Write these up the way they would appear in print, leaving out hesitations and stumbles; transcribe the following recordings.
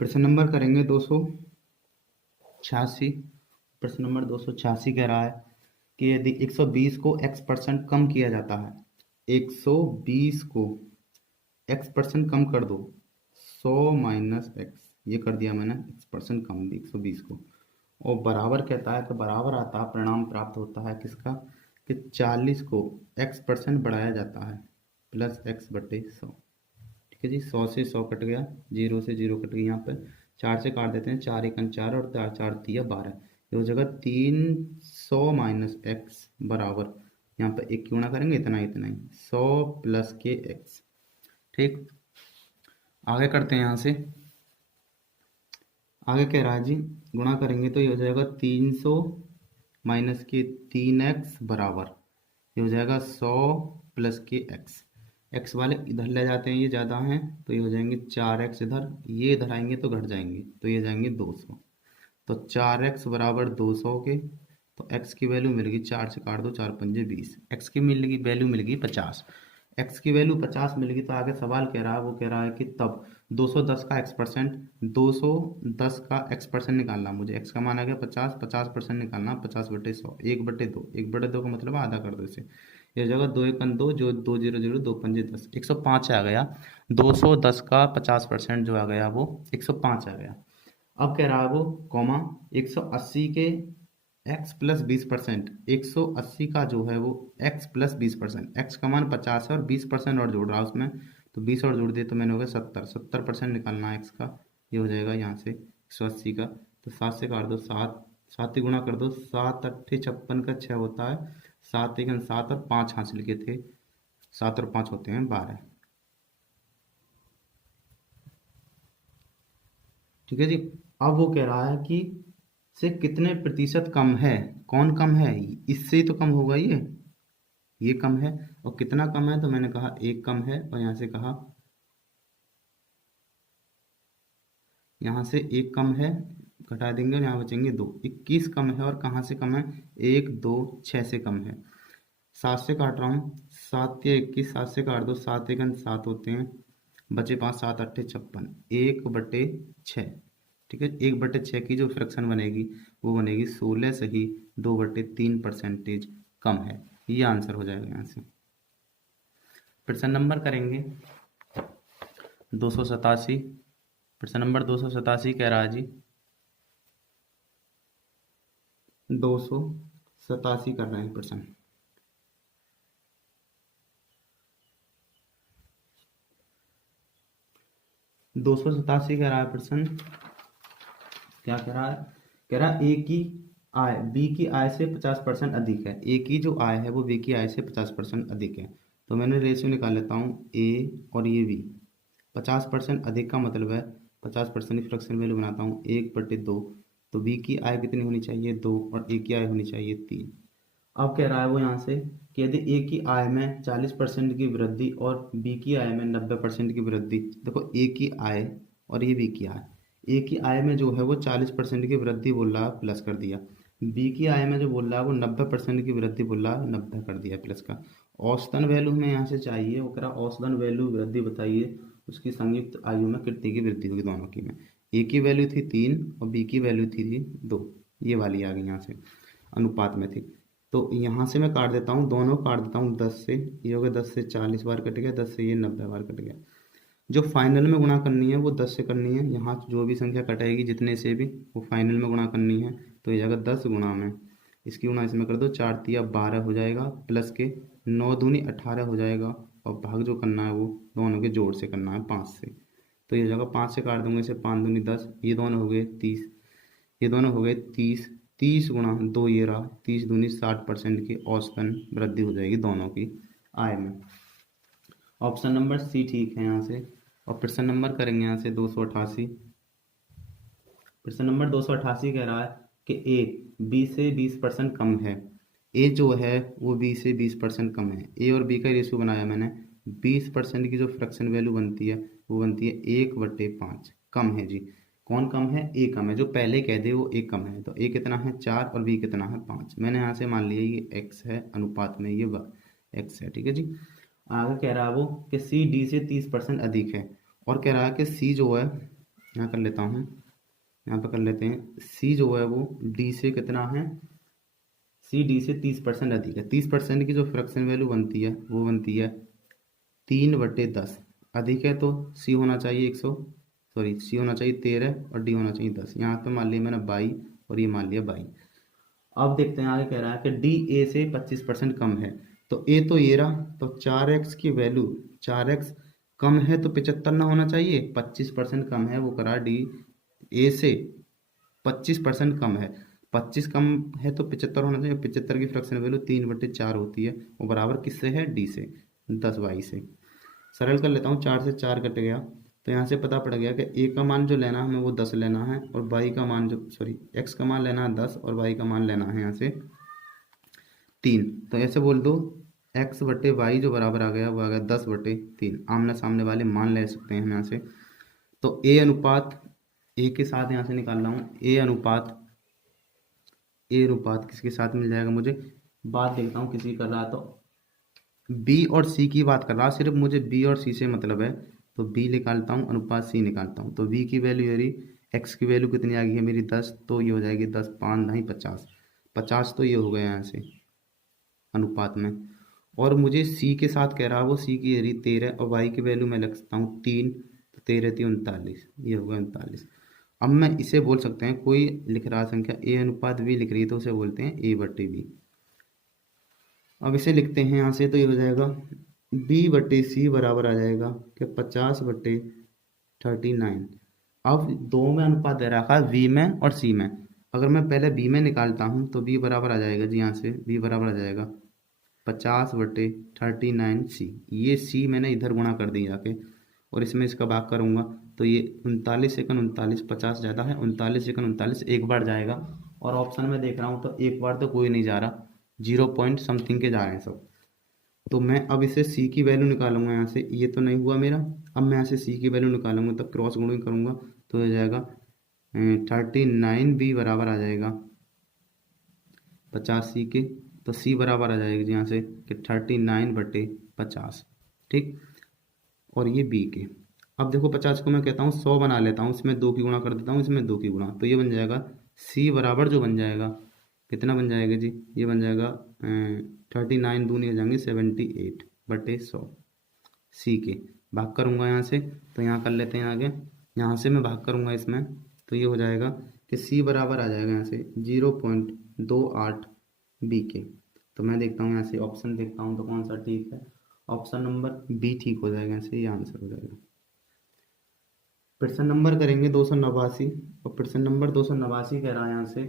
प्रश्न नंबर करेंगे 286। प्रश्न नंबर 286 कह रहा है कि यदि 120 को x% कम किया जाता है, 120 को x% कम कर दो, 100 माइनस एक्स, ये कर दिया मैंने x% कम दी 120 को, और बराबर कहता है, तो बराबर आता है, परिणाम प्राप्त होता है किसका, कि 40 को x% बढ़ाया जाता है प्लस x बटे 100। ठीक है जी, 100 से 100 कट गया, 0 से 0 कट गया, यहाँ पर 4 से काट देते हैं, 4 एकन 4 और 4 4 तिया 12, ये हो जाएगा 300 माइनस एक्स बराबर, यहाँ पर एक क्यों ना करेंगे, इतना इतना ही 100 प्लस के एक्स। ठीक, आगे करते हैं, यहाँ से आगे कह रहा है जी, गुणा करेंगे तो ये हो जाएगा 300 माइनस के 3x बराबर, ये हो जाएगा 100 प्लस के एक्स। एक्स वाले इधर ले जाते हैं, ये ज़्यादा हैं तो ये हो जाएंगे 4x, इधर ये इधर आएंगे तो घट जाएंगे, तो ये जाएंगे 200, तो 4x बराबर 200 के, तो x की वैल्यू मिल गई, 4 से काट दो, 4 पंजे 20, x की मिल गई वैल्यू मिल गई 50, x की वैल्यू 50 मिल गई। तो आगे सवाल कह रहा है, वो कह रहा है कि तब 210 का x%, 210 का x% निकालना, मुझे x का मान आ गया 50, 50% निकालना, 50 बटे 100, 1/2, 1/2 का मतलब आधा कर दो इसे, ये जगह 2 एकन 2, जो 2 0 0, 2 पंजे 10, 105 आ गया। 210 का 50% जो आ गया वो 105 आ गया। अब कह रहा है वो कॉमा 180 के x प्लस 20%, 180 का जो है वो x प्लस 20%, x का मान 50 है और 20% और जोड़ रहा है उसमें, तो 20 और जोड़ दिए तो मैंने हो गया 70% निकालना है x का, ये हो जाएगा यहाँ से 180 का, तो 7 से काट दो, 7 7 ही गुणा कर दो, 7 अट्ठे 56 का 6 होता है, 7 एकन 7 और 5 हासिल के थे, 7 और 5 होते हैं 12। ठीक है जी, अब वो कह रहा है कि से कितने प्रतिशत कम है, कौन कम है, इससे ही तो कम होगा ये कम है, और कितना कम है, तो मैंने कहा एक कम है, और यहाँ से कहा, यहाँ से एक कम है, घटा देंगे और यहाँ बचेंगे 2, 21 कम है, और कहाँ से कम है, 1 2 6 से कम है। 7 से काट रहा हूँ, 7 या 21, 7 से काट दो, 7 एकन 7 होते हैं, बचे 5, 7 अट्ठे 56, 1/6। ठीक है, 1/6 की जो फ्रैक्शन बनेगी वो बनेगी 16 सही 2/3% कम है, ये आंसर हो जाएगा यहाँ से। प्रश्न नंबर करेंगे 287। प्रश्न नंबर 287 कह रहा है जी, 287 कर रहे हैं प्रश्न। दो सौ सतासी कह रहा है प्रश्न, क्या कह रहा है, कह रहा है ए की आय बी की आय से 50% अधिक है, ए की जो आय है वो बी की आय से 50% अधिक है, तो मैंने रेशियो निकाल लेता हूँ, ए और ये बी, 50% अधिक का मतलब है 50% की फ्रैक्शन वैल्यू बनाता हूँ 1/2, तो बी की आय कितनी होनी चाहिए 2, और ए की आय होनी चाहिए 3। अब कह रहा है वो यहाँ से कि यदि ए की आय में 40% की वृद्धि और बी की आय में 90% की वृद्धि, देखो ए की आय और ये बी की आय, ए की आय में जो है वो 40% की वृद्धि बोल रहा है, प्लस कर दिया, बी की आय में जो बोल रहा है वो 90% की वृद्धि बोल रहा है, 90 कर दिया प्लस का। औसतन वैल्यू हमें यहाँ से चाहिए, वो कह रहा औसतन वैल्यू वृद्धि बताइए, उसकी संयुक्त आयु में कितनी की वृद्धि होगी दोनों की में, ए की वैल्यू थी 3 और बी की वैल्यू थी 2, ये वाली आ गई यहाँ से, अनुपात में थी। तो यहाँ से मैं काट देता हूँ, दोनों काट देता हूँ 10 से, ये हो गया 10 से 40 बार कट गया, 10 से ये 90 बार कट गया। जो फाइनल में गुणा करनी है वो 10 से करनी है, यहाँ जो भी संख्या कटेगी जितने से भी वो फाइनल में गुणा करनी है, तो ये जाएगा 10 गुणा में, इसकी गुणा इसमें कर दो, 4 तिया 12 हो जाएगा, प्लस के 9 दूनी 18 हो जाएगा, और भाग जो करना है वो दोनों के जोड़ से करना है 5 से, तो ये जाएगा 5 से काट दूंगा इसे, 5 दूनी 10, ये दोनों हो गए 30, ये दोनों हो गए 30, 30 गुणा 2 ये रहा, 30 दूनी 60% की औसतन वृद्धि हो जाएगी दोनों की आय में। ऑप्शन नंबर सी ठीक है यहाँ से। और प्रश्न नंबर करेंगे यहाँ से 288। प्रश्न नंबर 288 कह रहा है कि ए बी से 20% कम है, ए जो है वो बी से 20% कम है, ए और बी का रेशियो बनाया मैंने, 20% की जो फ्रैक्शन वैल्यू बनती है वो बनती है 1/5, कम है जी, कौन कम है, ए कम है, जो पहले कह दे वो ए कम है, तो ए कितना है 4 और बी कितना है 5, मैंने यहाँ से मान लिया ये एक्स है, अनुपात में ये एक्स है। ठीक है जी, आगे कह रहा है वो कि सी डी से 30% अधिक है, और कह रहा है कि सी जो है यहाँ कर लेता हूँ, यहाँ पे कर लेते हैं सी जो है वो डी से कितना है, सी डी से 30% अधिक है। 30% की जो फ्रैक्शन वैल्यू बनती है वो बनती है 3/10। अधिक है तो सी होना चाहिए 100, सॉरी सी होना चाहिए 13 और डी होना चाहिए 10। यहाँ पे मान लिया मैंने 22 और ये मान लिया 22। अब देखते हैं आगे कह रहा है कि डी ए से 25% कम है। तो ए तो ये रहा, तो 4x की वैल्यू 4x कम है तो 75 ना होना चाहिए, 25% कम है वो करा डी ए से 25% कम है, 25 कम है तो 75 होना चाहिए। 75 की फ्रैक्शन वैल्यू 3/4 होती है, वो बराबर किससे है, डी से, 10/22 से। सरल कर लेता हूँ, 4 से 4 कट गया, तो यहाँ से पता पड़ गया कि ए का मान जो लेना है हमें वो 10 लेना है, और वाई का मान जो सॉरी एक्स का मान लेना है 10 और वाई का मान लेना है यहाँ से 3। तो ऐसे बोल दो x/y जो बराबर आ गया वो आ गया 10/3। आमने सामने वाले मान ले सकते हैं हम यहाँ से। तो ए अनुपात ए के साथ यहाँ से निकाल रहा हूँ, ए अनुपात किसके साथ मिल जाएगा मुझे, बात देखता हूँ किसी कर रहा, तो बी और सी की बात कर रहा, सिर्फ मुझे बी और सी से मतलब है, तो बी निकालता हूँ अनुपात सी निकालता हूँ। तो बी की वैल्यू मेरी एक्स की वैल्यू कितनी आ गई है मेरी 10, तो ये हो जाएगी 10 5 नहीं 50, 50 तो ये हो गया यहाँ से अनुपात में। और मुझे सी के साथ कह रहा वो सी की एरी 13 और वाई की वैल्यू मैं लिख सकता हूँ 3, तो 13 3 39, ये हो गया 39। अब मैं इसे बोल सकते हैं, कोई लिख रहा संख्या ए अनुपात बी लिख रही है तो उसे बोलते हैं a/b। अब इसे लिखते हैं यहाँ से, तो ये हो जाएगा b/c बराबर आ जाएगा कि 50/39। अब दो में अनुपात दे रखा है v में और c में। अगर मैं पहले b में निकालता हूँ तो b बराबर आ जाएगा जी, यहाँ से b बराबर आ जाएगा 50/39c। ये c मैंने इधर गुणा कर दिया जाके, और इसमें इसका भाग करूँगा तो ये 39 सेकंड 39, 50 ज़्यादा है, 39 सेकंड 39 एक बार जाएगा। और ऑप्शन में देख रहा हूँ तो एक बार तो कोई नहीं जा रहा, 0 पॉइंट समथिंग के जा रहे हैं सब। तो मैं अब इसे c की वैल्यू निकालूंगा यहाँ से, ये तो नहीं हुआ मेरा। अब मैं यहाँ से c की वैल्यू निकालूंगा तो क्रॉस गुणन करूंगा तो हो जाएगा 39b बराबर आ जाएगा 50c के। तो c बराबर आ जाएगी जी यहाँ से कि 39/50, ठीक। और ये b के। अब देखो 50 को मैं कहता हूँ 100 बना लेता हूँ, इसमें 2 की गुणा कर देता हूँ, इसमें 2 की गुणा, तो ये बन जाएगा c बराबर जो बन जाएगा कितना बन जाएगा जी, ये बन जाएगा 39 दूनी हो जाएंगे 78/100। सी के भाग करूँगा यहाँ से, तो यहाँ कर लेते हैं आगे, यहाँ से मैं भाग करूँगा इसमें, तो ये हो जाएगा कि सी बराबर आ जाएगा यहाँ से 0.28 बी के। तो मैं देखता हूँ यहाँ से ऑप्शन देखता हूँ तो कौन सा ठीक है, ऑप्शन नंबर बी ठीक हो जाएगा, यहाँ से ये आंसर हो जाएगा। प्रश्न नंबर करेंगे 289, और प्रश्न नंबर 289 कह रहा है यहाँ से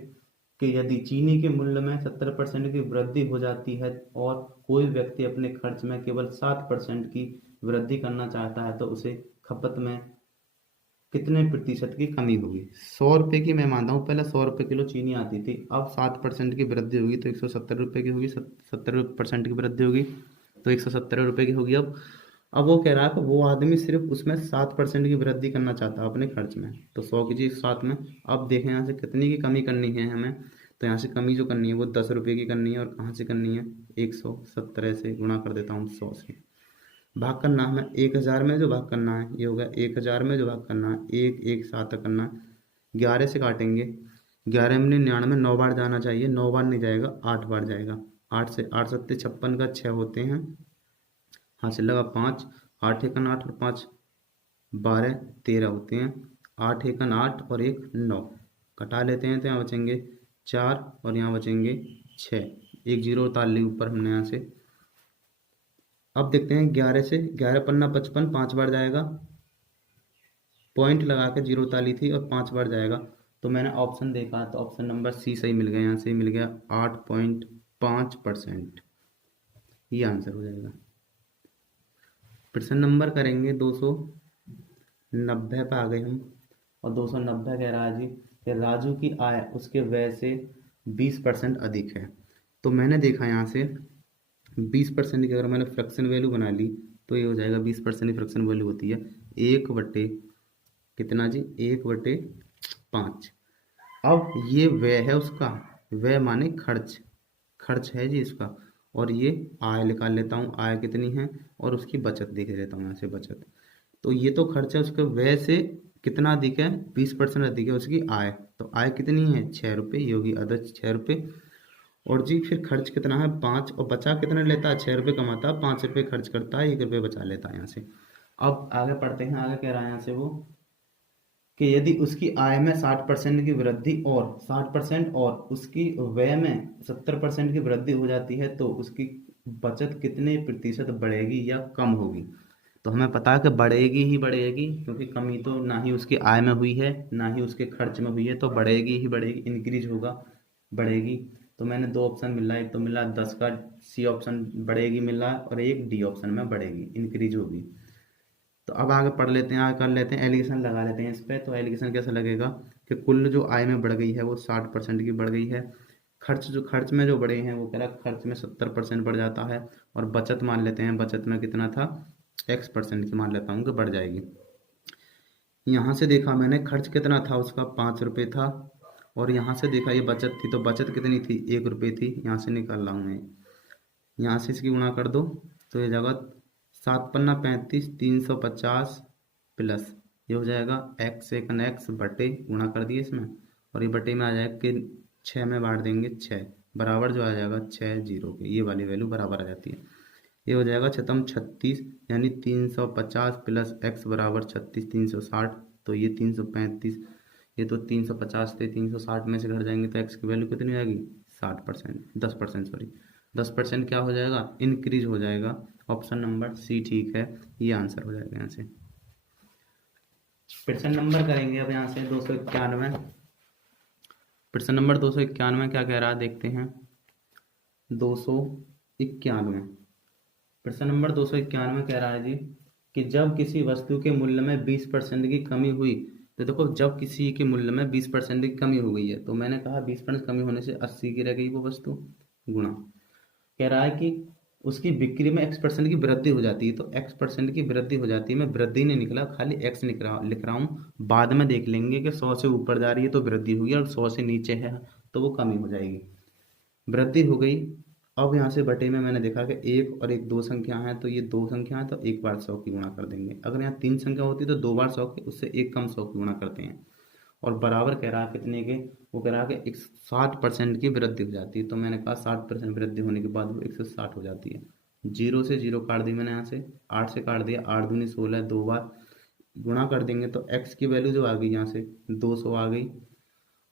कि यदि चीनी के मूल्य में 70% की वृद्धि हो जाती है और कोई व्यक्ति अपने खर्च में केवल 7% की वृद्धि करना चाहता है तो उसे खपत में कितने प्रतिशत की कमी होगी। 100 रुपये की मैं मानता हूँ पहले 100 रुपये किलो चीनी आती थी, अब 7% की वृद्धि होगी तो 170 रुपये की होगी, 70% की वृद्धि होगी तो 170 रुपये की होगी। अब वो कह रहा है कि वो आदमी सिर्फ उसमें 7% की वृद्धि करना चाहता है अपने खर्च में, तो 100 की चीज़ 7 में। अब देखें यहाँ से कितनी की कमी करनी है हमें, तो यहाँ से कमी जो करनी है वो 10 रुपये की करनी है, और कहाँ से करनी है 170 से गुणा कर देता हूँ 100 से। भाग करना है हमें 1000 में, जो भाग करना है ये होगा 1000 में, जो भाग करना है 1 1 7 तक करना है। 11 से काटेंगे, 11 में 99, 9 बार जाना चाहिए, 9 बार नहीं जाएगा 8 बार जाएगा। 8 से 8 सत्ते 56 का 6 होते हैं, हासिल लगा 5, 8 एकन 8 और 5 12 13 होते हैं, 8 एकन 8 और 1 9, कटा लेते हैं तो यहाँ बचेंगे 4 और यहाँ बचेंगे 6, 1 0 उतार ली ऊपर हमने यहाँ से। अब देखते हैं 11 से, 11 पन्ना 55, 5 बार जाएगा, पॉइंट लगा के 0 उतारी थी और 5 बार जाएगा। तो मैंने ऑप्शन देखा तो ऑप्शन नंबर सी सही मिल गया, यहाँ से मिल गया 8.5%, ये आंसर हो जाएगा। प्रश्न नंबर करेंगे 290 पे आ गए हम, और 290 कह रहा है जी कि राजू की आय उसके व्यय से 20% अधिक है। तो मैंने देखा यहाँ से 20% की अगर मैंने फ्रैक्शन वैल्यू बना ली तो ये हो जाएगा 20% की फ्रैक्शन वैल्यू होती है 1 बटे कितना जी, 1/5। अब ये व्यय है उसका, व्यय माने खर्च, खर्च है जी इसका, और ये आय निकाल लेता हूँ, आय कितनी है, और उसकी बचत देख लेता हूँ यहाँ से बचत। तो ये तो खर्च है उसके व्यय से कितना अधिक है, 20% अधिक है उसकी आय। तो आय कितनी है, 6 रुपये, ये होगी अदर 6 रुपये। और जी फिर खर्च कितना है, 5, और बचा कितना लेता है, 6 रुपये कमाता है, 5 रुपये खर्च करता है, 1 रुपये बचा लेता है यहाँ से। अब आगे पढ़ते हैं, आगे कह रहा है यहाँ से वो कि यदि उसकी आय में 60% की वृद्धि और 60% और उसकी व्यय में 70% की वृद्धि हो जाती है तो उसकी बचत कितने प्रतिशत बढ़ेगी या कम होगी। तो हमें पता है कि बढ़ेगी ही बढ़ेगी, क्योंकि कमी तो ना ही उसकी आय में हुई है ना ही उसके खर्च में हुई है, तो बढ़ेगी ही बढ़ेगी, इंक्रीज होगा, बढ़ेगी। तो मैंने दो ऑप्शन मिला, एक तो मिला 10 का सी ऑप्शन बढ़ेगी मिला, और एक डी ऑप्शन में बढ़ेगी, इंक्रीज होगी। तो अब आगे पढ़ लेते हैं, आगे कर लेते हैं, एलिगेशन लगा लेते हैं इस पर। तो एलिगेशन कैसे लगेगा कि कुल जो आय में बढ़ गई है वो 60% की बढ़ गई है, खर्च में जो बढ़े हैं वो कह रहा खर्च में 70% बढ़ जाता है, और बचत मान लेते हैं, बचत में कितना था, X% की मान लेता हूँ कि बढ़ जाएगी। यहाँ से देखा मैंने खर्च कितना था उसका, 5 रुपये था, और यहाँ से देखा ये बचत थी, तो बचत कितनी थी, 1 रुपये थी। यहाँ से निकाल रहा हूँ मैं, यहाँ से इसकी गुणा कर दो, तो ये जगह 7 पन्ना 35, 350 प्लस ये हो जाएगा एक्स एकन एक्स बटे, गुणा कर दिए इसमें, और ये बटे में आ जाएगा कि 6 में बांट देंगे, 6 बराबर जो आ जाएगा 6 जीरो के, ये वाली वैल्यू बराबर आ जाती है। ये हो जाएगा 36, यानी 350 प्लस एक्स बराबर 36, 360, तो ये 335, ये तो 350 थे, 360 में से घट जाएंगे तो एक्स की वैल्यू कितनी आएगी, 60%, 10%, सॉरी 10% क्या हो जाएगा, इंक्रीज हो जाएगा। ऑप्शन नंबर सी ठीक है, ये आंसर हो जाएगा यहाँ से। प्रश्न नंबर करेंगे अब यहाँ से 291। प्रश्न नंबर 291 क्या कह रहा है देखते हैं। 291 प्रश्न नंबर 291 कह रहा है जी कि जब किसी वस्तु के मूल्य में 20% की कमी हुई, तो देखो जब किसी के मूल्य में 20% की कमी हो गई है, तो मैंने कहा 20% कमी होने से 80 की रह गई वो वस्तु, गुणा कह रहा है कि उसकी बिक्री में X% की वृद्धि हो जाती है, तो X% की वृद्धि हो जाती है, मैं वृद्धि नहीं निकला, खाली X लिख रहा हूँ, बाद में देख लेंगे कि 100 से ऊपर जा रही है तो वृद्धि होगी, और 100 से नीचे है तो वो कमी हो जाएगी। वृद्धि हो गई। अब यहाँ से बटे में मैंने देखा कि एक और एक दो संख्या है, तो ये दो संख्या है तो एक बार 100 की गुणा कर देंगे। अगर यहाँ 3 संख्या होती तो 2 बार 100 की, उससे एक कम 100 की गुणा करते हैं। और बराबर कह रहा है कितने के, वो कह रहा है कि 60% की वृद्धि हो जाती है, तो मैंने कहा 60% वृद्धि होने के बाद वो 160 हो जाती है। 0 से 0 काट दी मैंने, यहाँ से 8 से काट दिया, 8 दूनी 16, 2 बार गुणा कर देंगे तो x की वैल्यू जो आ गई यहाँ से 200 आ गई।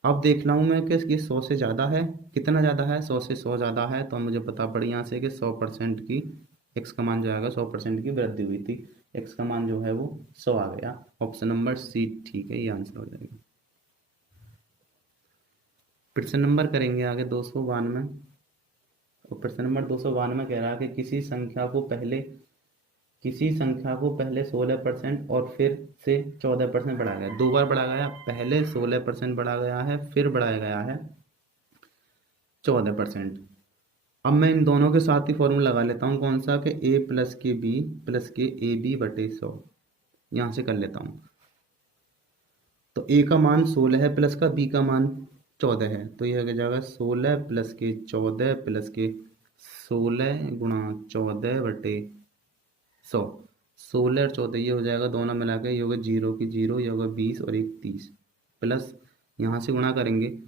अब देख रहा हूँ मैं कि ये 100 से ज़्यादा है, कितना ज़्यादा है, 100 से 100 ज़्यादा है, तो मुझे पता पड़ी यहाँ से कि 100% की x का मान जो आएगा, 100% की वृद्धि हुई थी, x का मान जो है वो 100 आ गया। ऑप्शन नंबर सी ठीक है, ये आंसर हो जाएगा। प्रश्न नंबर करेंगे आगे 292। और प्रश्न नंबर 292 कह रहा है कि किसी संख्या को पहले 16% और फिर से 14% बढ़ाया गया, दो बार बढ़ाया गया, पहले 16% बढ़ाया गया है, फिर बढ़ाया गया है 14%। अब मैं इन दोनों के साथ ही फॉर्मूला लगा लेता हूँ, कौन सा, कि a प्लस के बी प्लस के ए बी बटे 100, यहाँ से कर लेता हूँ। तो a का मान 16 है, प्लस का b का मान 14 है, तो यह हो जाएगा 16 प्लस के 14 प्लस के 16 गुणा 14 बटे 100। 16 और 14 ये हो जाएगा, दोनों मिला के ये होगा 0 की 0, ये होगा 20 और 1 30, प्लस यहाँ से गुणा करेंगे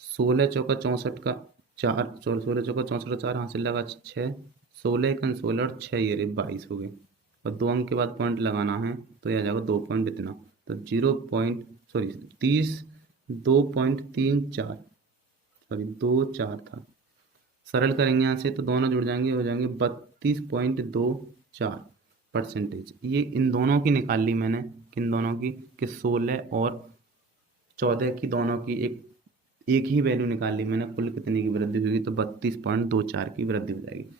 16 चौका 64 का 4, 16 चौका 64 का 4, हासिल लगा 6, 16 एकन 16 और 6 ये 22 हो गए। और 2 अंक के बाद पॉइंट लगाना है, तो यह जाएगा 2 पॉइंट इतना, तो 30 2.34, सॉरी 24 था। सरल करेंगे यहाँ से तो दोनों जुड़ जाएंगे, हो जाएंगे 32.24%। ये इन दोनों की निकाल ली मैंने, किन दोनों की, कि 16 और 14 की, दोनों की एक ही वैल्यू निकाल ली मैंने, कुल कितने की वृद्धि होगी, तो 32.24 की वृद्धि हो जाएगी।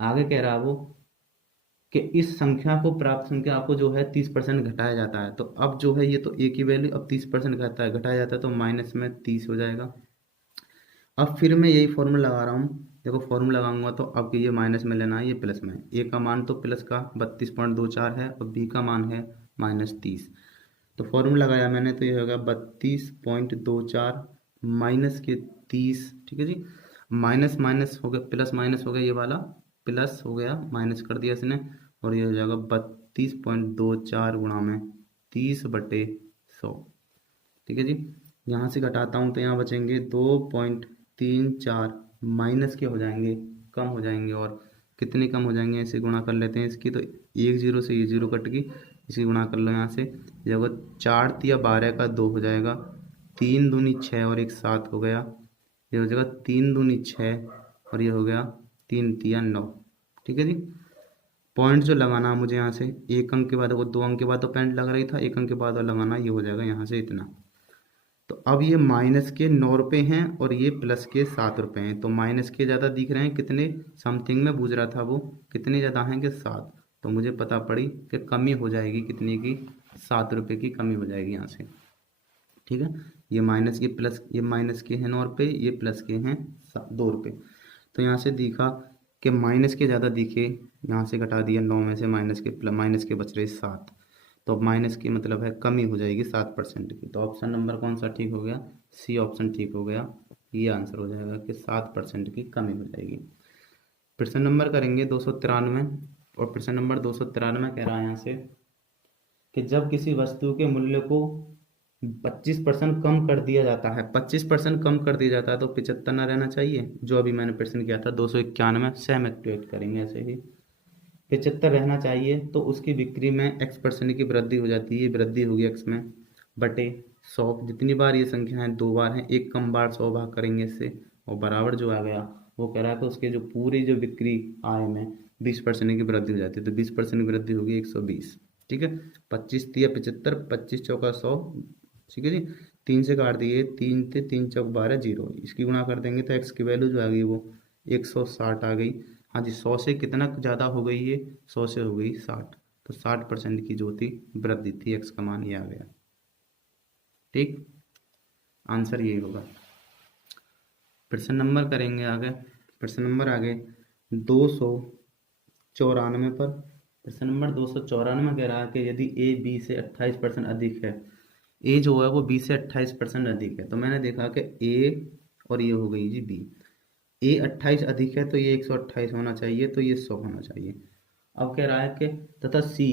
आगे कह रहा वो कि इस संख्या को, प्राप्त संख्या को जो है 30% घटाया जाता है, तो अब जो है ये तो एक ही वैल्यू, अब 30% घटाया जाता है तो माइनस में 30 हो जाएगा। अब फिर मैं यही फॉर्मूला लगा रहा हूँ, देखो फॉर्मूला लगाऊंगा तो अब ये माइनस में लेना है, ये प्लस में, ए का मान तो प्लस का 32.24 है और बी का मान है -30, तो फॉर्मूला लगाया मैंने, तो ये होगा 32.24 माइनस के 30, ठीक है जी। माइनस माइनस हो गया, प्लस माइनस हो गया, ये वाला प्लस हो गया, माइनस कर दिया इसने, और ये हो जाएगा 32.24 गुणा में 30/100। ठीक है जी, यहाँ से घटाता हूँ तो यहाँ बचेंगे 2.34, माइनस के हो जाएंगे, कम हो जाएंगे। और कितने कम हो जाएंगे, ऐसे गुणा कर लेते हैं इसकी, तो एक जीरो से ये जीरो कट गई, इसी गुणा कर लो यहाँ से। जब 4×12 का 2 हो जाएगा, 3×2 6 और 1 7 हो गया। ये हो जाएगा 3×2 6 और ये हो गया 3×3 9। ठीक है जी, पॉइंट जो लगाना है मुझे यहाँ से, एक अंक के बाद, वो 2 अंक के बाद तो पॉइंट लग रही था, एक अंक के बाद और लगाना, ये हो जाएगा यहाँ से इतना। तो अब ये माइनस के 9 रुपये हैं और ये प्लस के 7 रुपये हैं, तो माइनस के ज़्यादा दिख रहे हैं, कितने समथिंग में पूछ रहा था वो, कितने ज़्यादा हैं कि 7। तो मुझे पता पड़ी कि कमी हो जाएगी, कितने की, 7 रुपये की कमी हो जाएगी यहाँ से। ठीक है, ये माइनस के प्लस, ये माइनस के हैं 9 रुपये, ये प्लस के हैं 2 रुपये। तो यहाँ से दिखा कि माइनस के ज़्यादा दिखे, यहाँ से घटा दिया 9 में से माइनस के बच रहे 7। तो अब माइनस की मतलब है कमी हो जाएगी 7% की। तो ऑप्शन नंबर कौन सा ठीक हो गया, सी ऑप्शन ठीक हो गया। ये आंसर हो जाएगा कि 7% की कमी हो जाएगी। प्रश्न नंबर करेंगे 293, और प्रश्न नंबर 293 कह रहा है यहाँ से कि जब किसी वस्तु के मूल्य को 25% कम कर दिया जाता है, 25% कम कर दिया जाता है, तो 75 ना रहना चाहिए, जो अभी मैंने प्रश्न किया था 291, सेम एक्टिवेट करेंगे ऐसे ही। 75 रहना चाहिए, तो उसकी बिक्री में x% की वृद्धि हो जाती है, वृद्धि होगी x में बटे 100। जितनी बार ये संख्या है 2 बार है, एक कम बार 100 भाग करेंगे इससे, और बराबर जो आ गया वो कह रहा है कि उसके जो पूरी जो बिक्री आय में 20% की वृद्धि हो जाती है, तो 20% की वृद्धि होगी 120। ठीक है, 25 तिया 75, 25 चौका 100। ठीक है जी, 3 से काट दिए, 3 थे 3 चौक 12 0, इसकी गुणा कर देंगे तो x की वैल्यू जो आ गई वो 160 आ गई। हाँ जी, 100 से कितना ज़्यादा हो गई ये, 100 से हो गई 60, तो 60% की जो थी वृद्धि थी, x का मान ये आ गया। ठीक, आंसर यही होगा। प्रश्न नंबर करेंगे आगे, प्रश्न नंबर आगे 294 पर। प्रश्न नंबर 294 कह रहा है कि यदि a b से 28% अधिक है, a जो है वो b से 28% अधिक है, तो मैंने देखा कि a और ये हो गई जी b, a 28 अधिक है तो ये 128 होना चाहिए, तो ये 100 होना चाहिए। अब कह रहा है कि तथा c,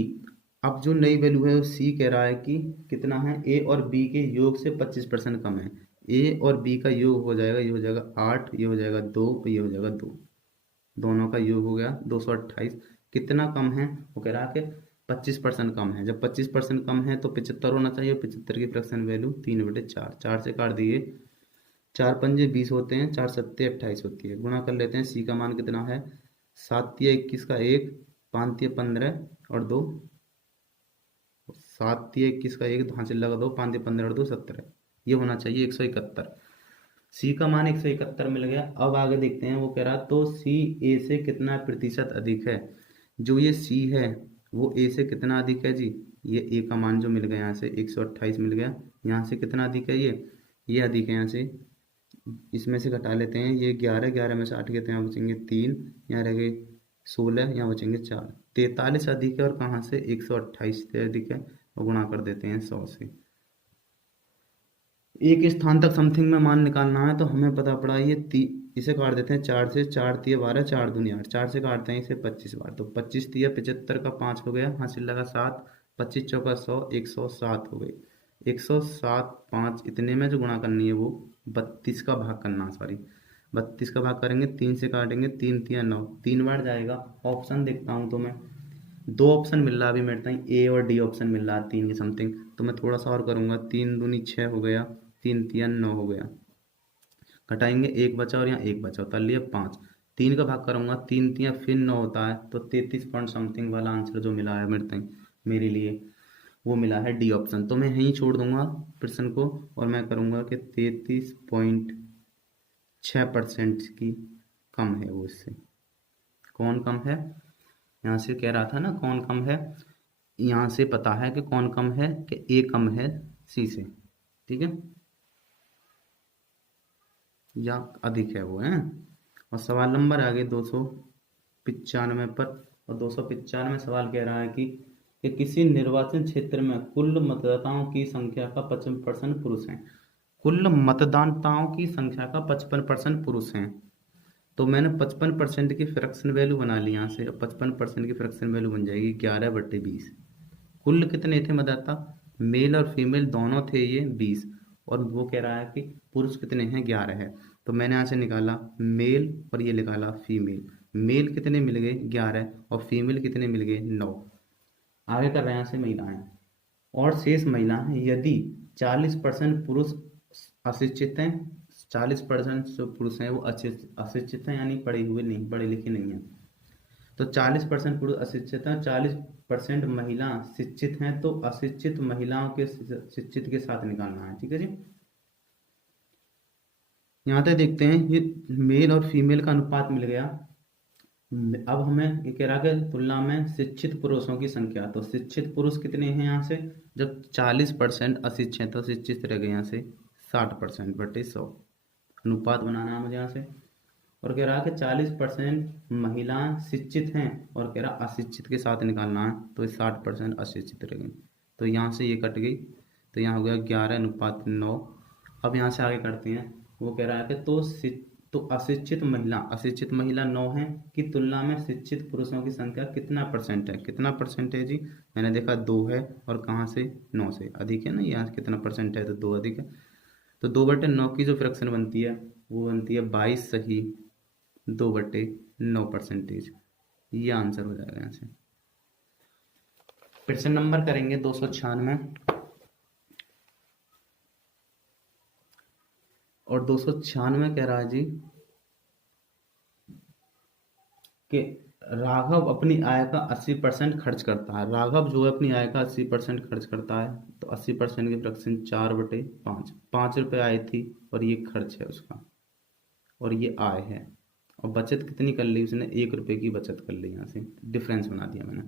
अब जो नई वैल्यू है वो c कह रहा है कि कितना है, a और b के योग से 25% कम है। a और b का योग हो जाएगा, ये हो जाएगा 8, ये हो जाएगा 2, ये हो जाएगा 2, दोनों का योग हो गया 228। कितना कम है, वो कह रहा है कि 25% कम है। जब 25% कम है तो 75 होना चाहिए, 75 की फ्रैक्शन वैल्यू 3/4, 4 से काट दिए, 4 पंजे 20 होते हैं, 4 सत्ते 28 होती है। गुणा कर लेते हैं, सी का मान कितना है, 7 या 21 का 1, 5 या 15 और 2, 7 या 21 का 1, हासिल लगा 2, 5 या 15 और 2 17, ये होना चाहिए 171। सी का मान 171 मिल गया। अब आगे देखते हैं, वो कह रहा तो सी ए से कितना प्रतिशत अधिक है। जो ये सी है वो ए से कितना अधिक है जी, ये ए का मान जो मिल गया यहाँ से 128 मिल गया। यहाँ से कितना अधिक है, ये अधिक है। यहाँ से इसमें से घटा लेते हैं, ये 11, 11 में से 8 गए तो यहाँ बचेंगे 3, यहाँ रह गए 16, यहाँ बचेंगे 4, 43 अधिक है। और कहाँ से, 128 से अधिक है, और गुणा कर देते हैं 100 से। एक स्थान तक समथिंग में मान निकालना है, तो हमें पता पड़ा ये इसे काट देते हैं 4 से, 4 तिया 12, 4 दूनी 8, 4 से काटते हैं इसे 25 बार, तो 25 तिया 75 का 5 हो गया, हासिल लगा 7, 25 चौका 100, 107 हो गई। 107 5 इतने में जो गुणा करनी है वो 32 का भाग करना, सॉरी 32 का भाग करेंगे, 3 से काटेंगे, 3 तिया 9, 3 बार जाएगा। ऑप्शन देखता हूँ तो मैं 2 ऑप्शन मिल रहा है अभी मेरे टाइम, ए और डी ऑप्शन मिल रहा है 3 की समथिंग, तो मैं थोड़ा सा और करूँगा। 3 दूनी 6 हो गया, 3 तिया 9 हो गया, घटाएंगे 1 बचा और यहाँ 1 बचा, उतार लिया 5, 3 का भाग करूँगा, 3 तिया फिर 9 होता है, तो 33 पॉइंट समथिंग वाला आंसर जो मिला है मेरे लिए वो मिला है डी ऑप्शन। तो मैं यहीं छोड़ दूंगा प्रश्न को, और मैं करूँगा कि 33.6% की कम है वो इससे। कौन कम है, यहाँ से कह रहा था ना कौन कम है, यहाँ से पता है कि कौन कम है, कि ए कम है सी से। ठीक है, या अधिक है वो है। और सवाल नंबर आगे 295 पर, और 295 सवाल कह रहा है कि किसी निर्वाचन क्षेत्र में कुल मतदाताओं की संख्या का 55% पुरुष हैं। कुल मतदाताओं की संख्या का 55% पुरुष हैं, तो मैंने 55% की फ्रैक्शन वैल्यू बना ली यहाँ से। 55% की फ्रैक्शन वैल्यू बन जाएगी 11/20। कुल कितने थे मतदाता, मेल और फीमेल दोनों थे ये 20, और वो कह रहा है कि पुरुष कितने हैं, 11 है। तो मैंने यहाँ से निकाला मेल और ये निकाला फीमेल। मेल कितने मिल गए, 11, और फीमेल कितने मिल गए, 9। आगे कर रहे हैं यहाँ से महिलाएं। और शेष महिलाएं यदि 40% पुरुष अशिक्षित हैं, 40% जो पुरुष हैं वो अशिक्षित हैं, यानी पढ़े हुए नहीं, पढ़े लिखे नहीं हैं। तो 40% पुरुष अशिक्षित हैं, 40% महिला शिक्षित हैं, तो अशिक्षित महिलाओं के शिक्षित के साथ निकालना है। ठीक है जी। यहाँ तक देखते हैं ये मेल और फीमेल का अनुपात मिल गया। अब हमें ये कह रहा है कि तुलना में शिक्षित पुरुषों की संख्या, तो शिक्षित पुरुष कितने हैं यहाँ से, जब 40% अशिक्षित तो शिक्षित रह गए यहाँ से 60% बटे 100, अनुपात बनाना है मुझे यहाँ से। और कह रहा है कि 40% महिलाएं शिक्षित हैं, और कह रहा अशिक्षित के साथ निकालना है, तो 60% अशिक्षित रह गई। तो यहाँ से ये कट गई, तो यहाँ हो गया 11:9। अब यहाँ से आगे करते हैं। वो कह रहा है कि तो अशिक्षित महिला 9 है की तुलना में शिक्षित पुरुषों की संख्या कितना परसेंट है, कितना परसेंट है जी, मैंने देखा 2 है, और कहाँ से, 9 से अधिक है ना, यहाँ कितना परसेंट है, तो 2 अधिक है। तो 2/9 की जो फ्रैक्शन बनती है वो बनती है 22 सही 2/9%। ये आंसर हो जाएगा यहाँ से। प्रश्न नंबर करेंगे 296, और 296 कह रहा है जी कि राघव अपनी आय का 80% खर्च करता है। राघव जो है अपनी आय का 80% खर्च करता है, तो 80% की फ्रैक्शन 4/5, 5 रुपये आय थी, और ये खर्च है उसका, और ये आय है। और बचत कितनी कर ली उसने, 1 रुपये की बचत कर ली, यहाँ से डिफरेंस बना दिया मैंने।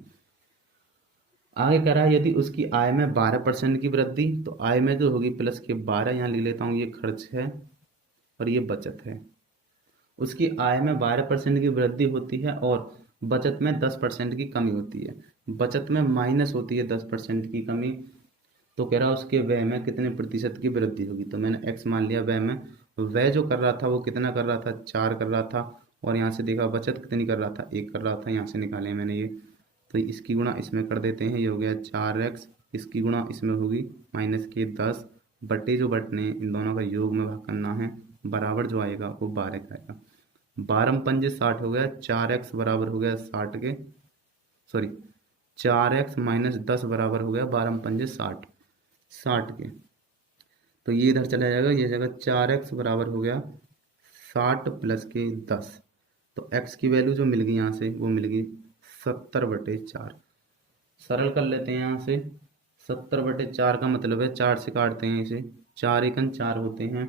आगे कह रहा है यदि उसकी आय में 12% की वृद्धि, तो आय में जो होगी प्लस के 12, यहाँ लिख लेता हूँ, ये खर्च है और ये बचत है। उसकी आय में 12% की वृद्धि होती है और बचत में 10% की कमी होती है। बचत में माइनस होती है 10% की कमी, तो कह रहा है उसके व्यय में कितने प्रतिशत की वृद्धि होगी। तो मैंने x मान लिया व्यय में। व्यय जो कर रहा था वो कितना कर रहा था, 4 कर रहा था, और यहाँ से देखा बचत कितनी कर रहा था, 1 कर रहा था, यहाँ से निकाले मैंने ये। तो इसकी गुणा इसमें कर देते हैं, ये हो गया 4x, इसकी गुणा इसमें होगी माइनस के 10, बटे जो बटने इन दोनों का योग में भाग करना है, बराबर जो आएगा वो 12 का आएगा। 12×5 60 हो गया, 4x बराबर हो गया 60 के, सॉरी 4x माइनस 10 बराबर हो गया 12×5 60 के। तो ये इधर चला जाएगा, ये जगह 4x बराबर हो गया 60 प्लस के 10। तो x की वैल्यू जो मिल गई यहाँ से वो मिल गई 70/4। सरल कर लेते हैं यहाँ से। 70/4 का मतलब है 4 से काटते हैं इसे, 4 एकम 4 होते हैं,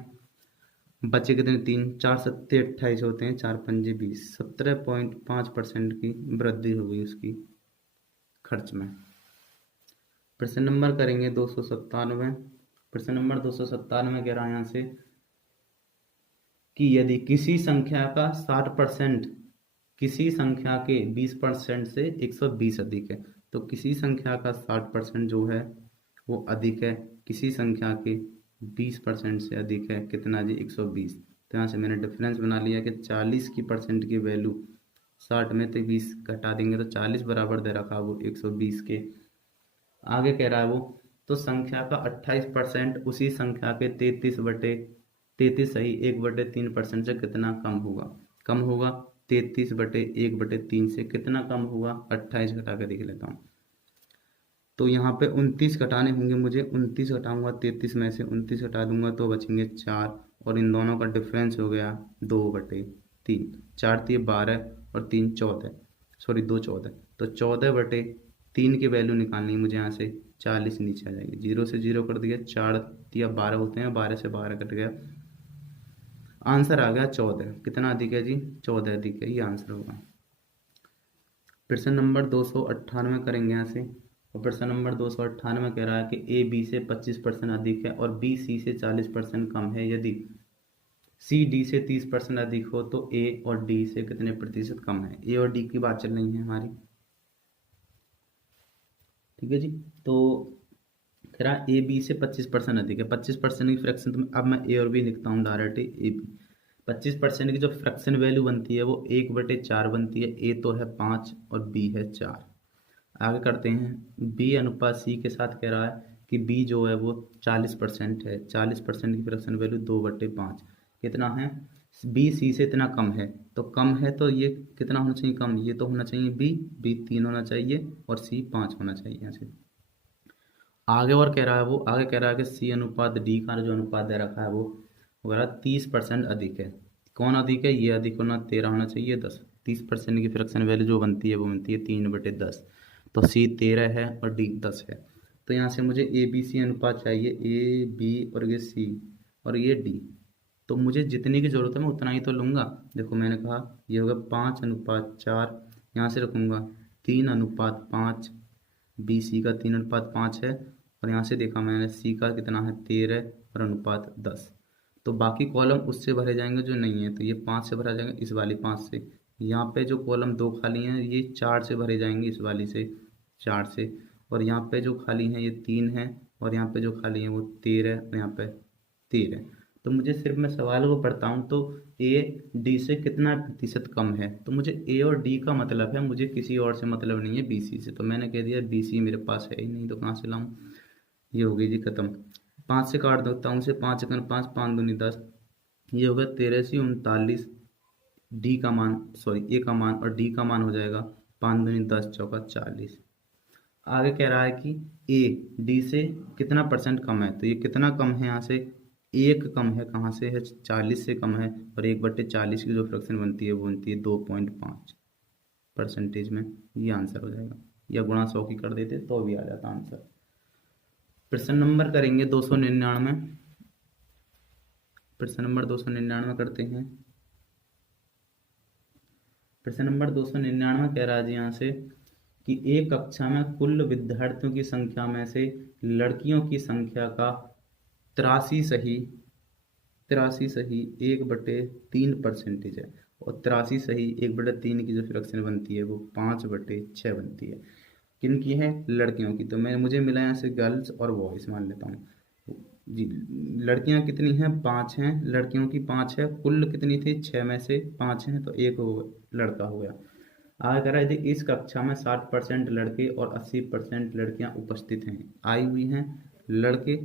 बचे कितने 3, 4 सत्ते 28 होते हैं, 4 पंजे 20। 17.5% की वृद्धि हो गई उसकी खर्च में। प्रश्न नंबर करेंगे 297। प्रश्न नंबर 297 कह रहा है यहाँ से कि यदि किसी संख्या का 60% किसी संख्या के 20% से 120 अधिक है, तो किसी संख्या का 60% जो है वो अधिक है, किसी संख्या के 20% से अधिक है, कितना जी, 120। तो यहाँ से मैंने डिफरेंस बना लिया कि 40 की परसेंट की वैल्यू 60 में से 20 घटा देंगे तो 40 बराबर दे रखा वो 120 के। आगे कह रहा है वो, तो संख्या का 28% उसी संख्या के 33 सही 1/3% से कितना कम होगा। कम होगा 33/1/3 से कितना कम होगा, 28 घटा के देख लेता हूँ। तो यहाँ पे 29 घटाने होंगे मुझे, 29 घटाऊंगा 33 में से 29 घटा दूंगा तो बचेंगे 4, और इन दोनों का डिफरेंस हो गया 2/3। 4 3 12 और 3 14, सॉरी 2 14, तो 14/3 की वैल्यू निकालनी है मुझे यहाँ से। 40 नीचे आ जाएगी, 0 से 0 कर दिया, 4 या 12 होते हैं, 12 से 12 कट गया, आंसर आ गया 14। कितना अधिक है जी, 14 अधिक है, ये आंसर होगा। प्रश्न नंबर 298 करेंगे यहाँ से। और प्रश्न नंबर 298 कह रहा है कि ए बी से 25% अधिक है और बी सी से 40% कम है। यदि सी डी से 30% अधिक हो तो ए और डी से कितने प्रतिशत कम है। ए और डी की बात चल रही है हमारी, ठीक है जी। तो कह रहा ए बी से 25% अधिक है, 25% की फ्रैक्शन, तो अब मैं ए और बी लिखता हूँ डायरेक्ट। ए बी 25% की जो फ्रैक्शन वैल्यू बनती है वो 1/4 बनती है। ए तो है 5 और बी है 4। आगे करते हैं, बी अनुपात सी के साथ कह रहा है कि बी जो है वो 40% है, 40% की फ्रैक्शन वैल्यू 2/5 कितना है, बी सी से इतना कम है, तो कम है तो ये कितना होना चाहिए कम, ये तो होना चाहिए बी 3 होना चाहिए और सी 5 होना चाहिए यहाँ से। आगे और कह रहा है वो, आगे कह रहा है कि सी अनुपात डी का जो अनुपात दे रखा है वो वगैरह 30% अधिक है। कौन अधिक है, ये अधिक होना 13 होना चाहिए 10, 30% की फ्रैक्शन वैल्यू जो बनती है वो बनती है 3/10, तो सी 13 है और डी 10 है। तो यहाँ से मुझे ए बी सी अनुपात चाहिए, ए बी और ये सी और ये डी। तो मुझे जितनी की ज़रूरत है मैं उतना ही तो लूँगा। देखो मैंने कहा ये होगा 5/4, यहाँ से रखूँगा 3/5, बी सी का 3/5 है, और यहाँ से देखा मैंने सी का कितना है 13 और अनुपात 10। तो बाकी कॉलम उससे भरे जाएंगे जो नहीं है, तो ये 5 से भरा जाएगा, इस वाली 5 से। यहाँ पे जो कॉलम 2 खाली हैं ये 4 से भरे जाएंगे, इस वाली से 4 से। और यहाँ पे जो खाली हैं ये 3 हैं, और यहाँ पे जो खाली हैं वो 13 और यहाँ पे 13। तो मुझे सिर्फ मैं सवाल को पढ़ता हूँ तो ए डी से कितना प्रतिशत कम है, तो मुझे ए और डी का मतलब है, मुझे किसी और से मतलब नहीं है बी सी से। तो मैंने कह दिया बी सी मेरे पास है ही नहीं, तो कहाँ से लाऊं। ये हो गई जी खत्म। 5 से काट देता हूँ उसे, 5×5 5 दूनी 10, ये होगा 1339। डी का मान, सॉरी ए का मान और डी का मान हो जाएगा 5 दूनी 10 चौका 40। आगे कह रहा है कि ए डी से कितना परसेंट कम है, तो ये कितना कम है, यहाँ से एक कम है, कहाँ से है 40 से कम है, और 1/40 की जो फ्रैक्शन बनती है वो बनती है 2.5% में। ये आंसर हो जाएगा, या गुणा 100 की कर देते तो भी आ जाता आंसर। प्रश्न नंबर करेंगे 299, प्रश्न नंबर 299 करते हैं। प्रश्न नंबर 299 कह रहा है जी यहाँ से कि एक कक्षा में कुल विद्यार्थियों की संख्या में से लड़कियों की संख्या का 83 सही 1/3% है, और 83 सही 1/3 की जो फ्रैक्शन बनती है वो 5/6 बनती है। किन की है, लड़कियों की। तो मुझे मिला यहाँ से गर्ल्स और बॉयज़ मान लेता हूँ जी। लड़कियां कितनी हैं, 5 हैं, लड़कियों की 5 है, कुल कितनी थी 6 में से 5 हैं, तो एक लड़का हो गया। आगे कह रहा है यदि इस कक्षा में 60% लड़के और 80% लड़कियां उपस्थित हैं, आई हुई हैं, लड़के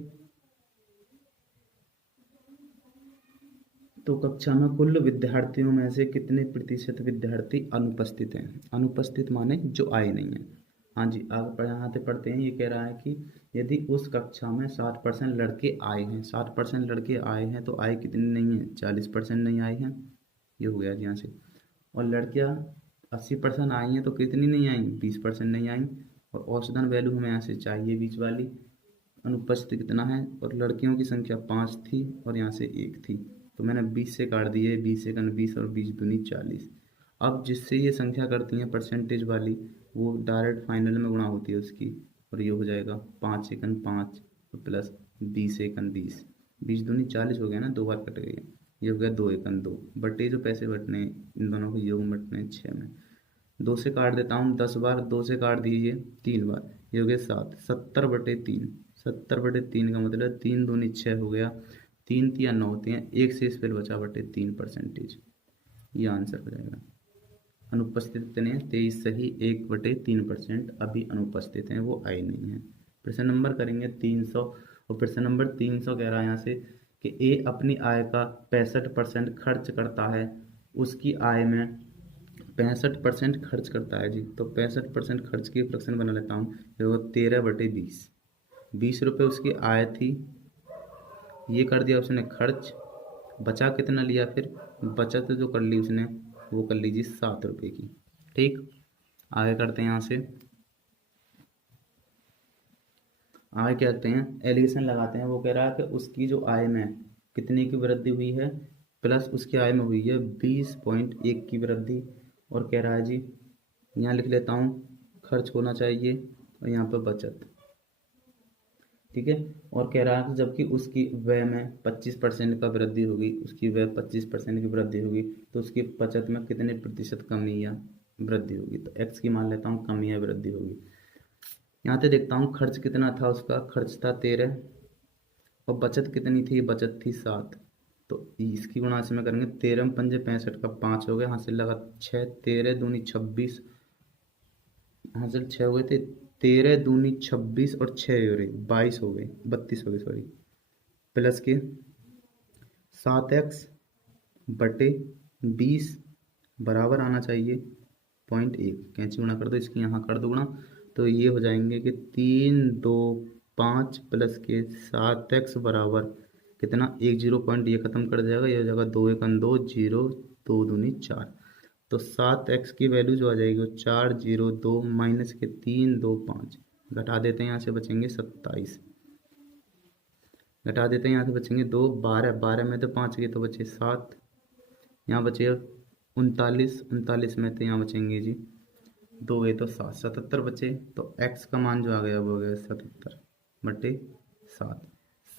तो कक्षा में कुल विद्यार्थियों में से कितने प्रतिशत विद्यार्थी अनुपस्थित हैं, अनुपस्थित माने जो आए नहीं हैं। हाँ जी, आगे पढ़े यहाँ से पढ़ते हैं। ये कह रहा है कि यदि उस कक्षा में 60% लड़के आए हैं, 60% लड़के आए हैं, तो आए कितने नहीं हैं, 40% नहीं आए हैं। ये हो गया जी यहाँ से। और लड़कियाँ 80% आई हैं, तो कितनी नहीं आई, 20% नहीं आई। और औसतन वैल्यू हमें यहाँ से चाहिए बीच वाली, अनुपस्थित कितना है, और लड़कियों की संख्या 5 थी और यहाँ से 1 थी, तो मैंने 20 से काट दिए, 20 एकन 20 और 20 दूनी 40। अब जिससे ये संख्या करती हैं परसेंटेज वाली, वो डायरेक्ट फाइनल में गुणा होती है उसकी, और ये हो जाएगा 5 एकन 5 प्लस 20 एकन 20, 20 दूनी 40 हो गया ना, 2 बार कट गई है। ये हो गया 2 एकन 2 बटे, जो पैसे बटने इन दोनों के योग बटने 6 में। 2 से काट देता हूँ 10 बार, 2 से काट दीजिए 3 बार, ये हो गया 7, 70/3, 70/3 का मतलब 3 दूनी 6 हो गया, 3 तिया 9 होते हैं, 1 से फिर बचा बटे 3%। ये आंसर हो जाएगा। अनुपस्थित कितने हैं, 23 सही 1/3% अभी अनुपस्थित हैं, वो आए नहीं हैं। प्रश्न नंबर करेंगे 300, और प्रश्न नंबर 300 कह रहा है यहाँ से कि ए अपनी आय का 65% खर्च करता है, उसकी आय में 65% खर्च करता है जी। तो 65% खर्च की फ्रैक्शन बना लेता हूँ, वो 13/20, 20 रुपये उसकी आय थी, ये कर दिया उसने खर्च, बचा कितना लिया, फिर बचत जो कर ली उसने वो कर लीजिए 7 रुपये की। ठीक, आगे करते हैं यहाँ से, आगे क्या करते हैं, एलिगेशन लगाते हैं। वो कह रहा है कि उसकी जो आय में कितने की वृद्धि हुई है, प्लस उसकी आय में हुई है 20.1 की वृद्धि। और कह रहा है जी, यहाँ लिख लेता हूँ खर्च होना चाहिए और यहाँ पर बचत, ठीक है। और कह रहा है कि जबकि उसकी व्यय में 25% का वृद्धि होगी, उसकी व्यय 25% की वृद्धि होगी, तो उसकी बचत में कितने प्रतिशत कमी या वृद्धि होगी। तो एक्स की मान लेता हूँ कमी या वृद्धि होगी। यहाँ से देखता हूँ खर्च कितना था, उसका खर्च था 13, और बचत कितनी थी, बचत थी 7। तो इसकी गुणा से में करेंगे, 13 पंजे 65 का 5 हो गया, हासिल लगा 6, 13 दूनी 26, हासिल 6 हुए थे 13 दूनी 26 और 6 हो रही 22 हो गई 32 हो गई सॉरी, प्लस के 7x बटे 20 बराबर आना चाहिए 0.1। कैंची गुणा कर दो, इसकी यहाँ कर दो गुणा, तो ये हो जाएंगे कि 3 2 5 प्लस के 7x बराबर कितना, 1 0 पॉइंट ये खत्म कर जाएगा, ये हो जाएगा 2 1 2 0 2 दूनी 4, तो 7x की वैल्यू जो आ जाएगी वो 4 0 2 माइनस के 3 2 5, घटा देते हैं यहाँ से बचेंगे 27, घटा देते हैं यहाँ से बचेंगे 2 12 12 में तो 5 गए तो बचे 7, यहाँ बचे 39 39 में तो यहाँ बचेंगे जी 2 गए तो 7 77 बचे, तो x का मान जो आ गया वो हो गया 77 बटे 7,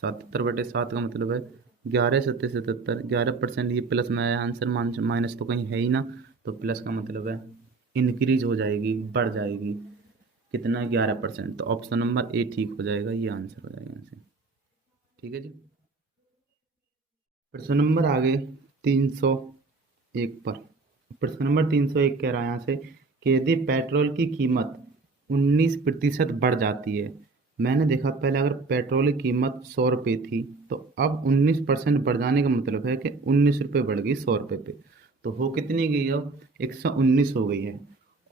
77 बटे 7 का मतलब है 11 सत्ते 77, 11%, ये प्लस में आया आंसर, माइनस तो कहीं है ही ना, तो प्लस का मतलब है इंक्रीज हो जाएगी, बढ़ जाएगी, कितना 11%, तो ऑप्शन नंबर ए ठीक हो जाएगा, ये आंसर हो जाएगा यहाँ से। ठीक है जी, प्रश्न नंबर आगे 301 पर। प्रश्न नंबर 301 कह रहा है यहाँ से कि यदि पेट्रोल की कीमत 19% बढ़ जाती है, मैंने देखा पहले अगर पेट्रोल की कीमत 100 रुपये थी तो अब 19% बढ़ जाने का मतलब है कि 19 रुपये बढ़ गई 100 रुपये पे, तो हो कितनी गई अब 119 हो गई है।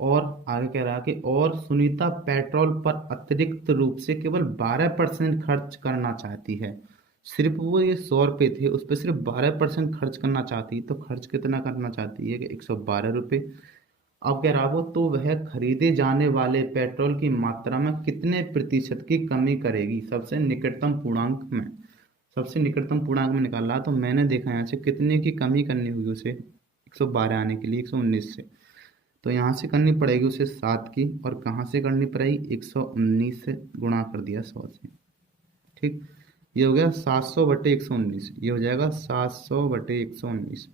और आगे कह रहा है कि और सुनीता पेट्रोल पर अतिरिक्त रूप से केवल 12% खर्च करना चाहती है, सिर्फ वो ये 100 रुपये थे उस पर सिर्फ 12% खर्च करना चाहती, तो खर्च कितना करना चाहती है कि 112 रुपये। अब कह रहा वो तो वह खरीदे जाने वाले पेट्रोल की मात्रा में कितने प्रतिशत की कमी करेगी सबसे निकटतम पूर्णांक में, सबसे निकटतम पूर्णांक में निकाल रहा, तो मैंने देखा यहाँ से कितने की कमी करनी होगी उसे 112 आने के लिए 119 से, तो यहाँ से करनी पड़ेगी उसे 7 की, और कहाँ से करनी पड़ेगी 119 से गुणा कर दिया 100 से, ठीक, ये हो गया 700 बटे 119, ये हो जाएगा 700 बटे 119,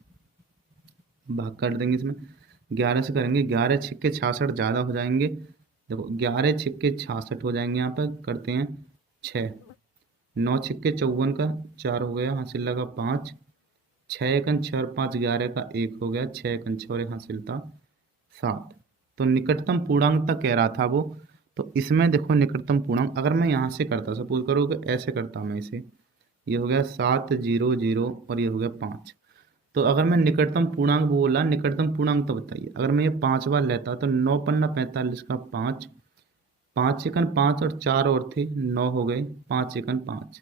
भाग कर देंगे इसमें 11 से करेंगे, 11 छिक्के 66 ज़्यादा हो जाएंगे, देखो 11 छिक्के 66 हो जाएंगे, यहाँ पर करते हैं 6, 9 छिक्के 54 का 4 हो गया, हासिल लगा 5, 6 एकन 6 और 5 11 का 1 हो गया, 6 एकन 6 और एक हासिल था 7, तो निकटतम पूर्णांक तक कह रहा था वो, तो इसमें देखो निकटतम पूर्णांक अगर मैं यहाँ से करता, सपोज करो कि ऐसे करता मैं इसे, ये हो गया 7 0 0 और ये हो गया 5, तो अगर मैं निकटतम पूर्णांक बोला, निकटतम पूर्णांक तो बताइए, अगर मैं ये 5 बार लेता तो 9 पन्ना 45 का 5, 5 एकन 5 और 4 और थे 9 हो गए, 5 एकन 5,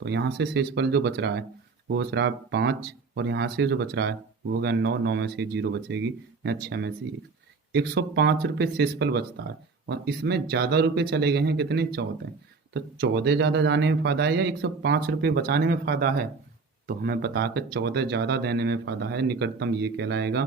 तो यहाँ से शेषफल जो बच रहा है वो बच रहा है 5, और यहाँ से जो बच रहा है वो हो गया 9, 9 में से 0 बचेगी, या 6 में से 1, 105 रुपये शेषफल बचता है, और इसमें ज़्यादा रुपये चले गए हैं कितने 14, तो 14 ज़्यादा जाने में फ़ायदा है या 105 रुपये बचाने में फ़ायदा है, तो हमें बता कर 14 ज़्यादा देने में फ़ायदा है, निकटतम ये कहलाएगा,